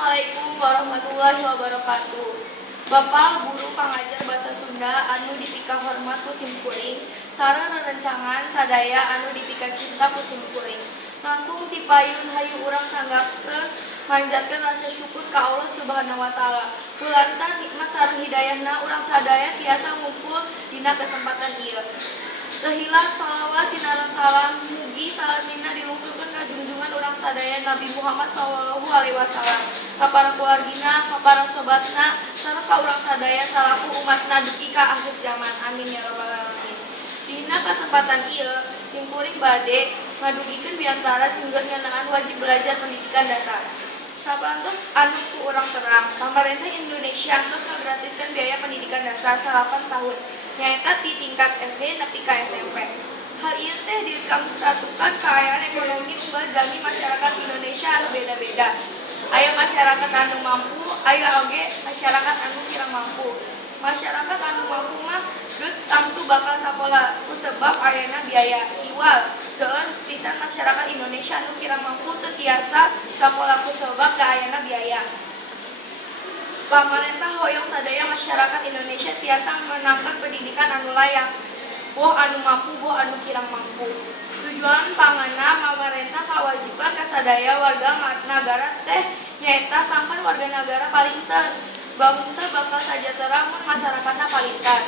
Assalamualaikum warahmatullahi wabarakatuh. Bapak Guru Pangajar Basa Sunda anu dipika hormat ku simkuring, sareng rerencangan sadaya anu dipika cinta ku simkuring. Langkung ti payun hayu urang sanggapkeun manjatkeun rasa syukur ka Allah Subhanahu wa taala. Kulantar nikmat sareng hidayahna urang sadaya tiasa ngumpul dina kesempatan ieu. Tehilah salawat sinaran salam mugi salamina dilungsurkeun ka junjungan urang sadaya Nabi Muhammad sallallahu alaihi wasallam, ka para keluargina, ka para sobatna, sareng ka urang sadaya salaku umatna dugi ka akhir zaman. Amin ya rabbal alamin. Dina kesempatan ieu simkuring bade ngadugikeun piantara singgeun ngeunaan wajib belajar pendidikan dasar. Sapantos anu ku urang terang, pamarentah Indonesia geus ngagratiskeun biaya pendidikan dasar 8 tahun. Nyaeta ti tingkat SD nepi ka SMP. Hal ieu teh dikamusatukan kaayaan ekonomi unggal jalmi masyarakat Indonesia anu beda-beda. Aya masyarakat anu mampu, aya oge masyarakat anu kirang mampu. Masyarakat anu mampu mah geus tangtu bakal sakola kusebab ayana biaya iwal. Seueur pisan masyarakat Indonesia anu kirang mampu teu tiasa sakola kusebab da ayana biaya. Pamarentah hoyong sadaya masyarakat Indonesia tiasa menangkan pendidikan anu layak, boh anu mampu, boh anu kirang mampu. Tujuan pangana pamarentah kawajiban ka sadaya warga nagara teh nyaeta sampan warga negara palinten. Bangsa bakal sajahtera mun masyarakatna palinten.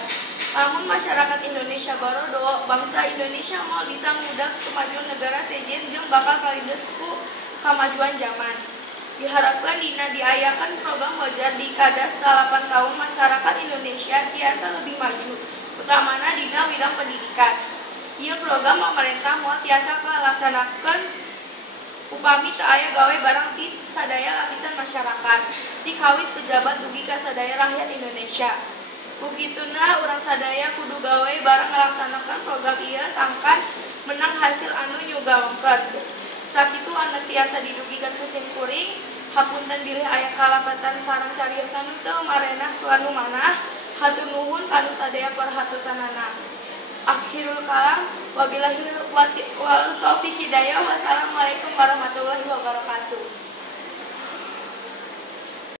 Lamun masyarakat Indonesia barodo, bangsa Indonesia moal bisa ngudag kemajuan negara sejen jeung bakal kalindes ku kamajuan zaman. Diharapkan dina diayakan program wajar di kadas 8 tahun masyarakat Indonesia tiasa lebih maju, utamana dina bidang pendidikan. Ieu program pemerintah moal tiasa kalaksanakeun upami teu aya gawe barang ti sadaya lapisan masyarakat, ti kawit pejabat dugi ka sadaya rakyat Indonesia. Kukituna urang sadaya kudu gawe barang ngalaksanakeun program ieu sangkan menang hasil anu nyugaungkeun. Sakitu anu tiasa didugikan ku simkuring, hapunten bilih aya kalapatan sareng cariosan teu marenah anu manah, hatur nuhun kanu sadaya perhatosanana. Akhirul kalam, wabillahi wal taufiq hidayah. Wassalamualaikum warahmatullahi wabarakatuh.